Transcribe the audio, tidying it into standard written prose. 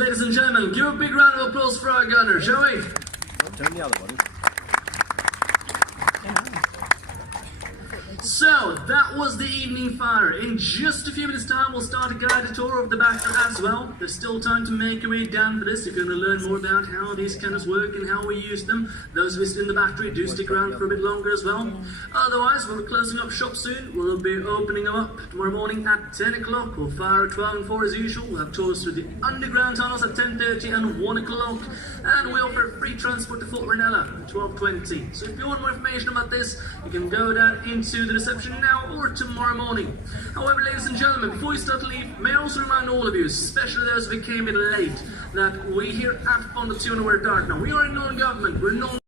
ladies and gentlemen, give a big round of applause for our gunner, shall we? Turn the other one. So, that was the evening fire. In just a few minutes' time, we'll start a guided tour of the battery as well. There's still time to make your way down for this if you're going to learn more about how these cannons work and how we use them. Those visiting the battery, do stick around for a bit longer as well. Otherwise, we're closing up shop soon. We'll be opening them up tomorrow morning at 10 o'clock. We'll fire at 12 and 4 as usual. We'll have tours through the underground tunnels at 10:30 and 1 o'clock. And we offer free transport to Fort Ranella at 12:20. So if you want more information about this, you can go down into the reception now or tomorrow morning. However, ladies and gentlemen, before we start to leave, may I also remind all of you, especially those who came in late, that we here at Fund of 2 We're dark now. We are a non-government, we're non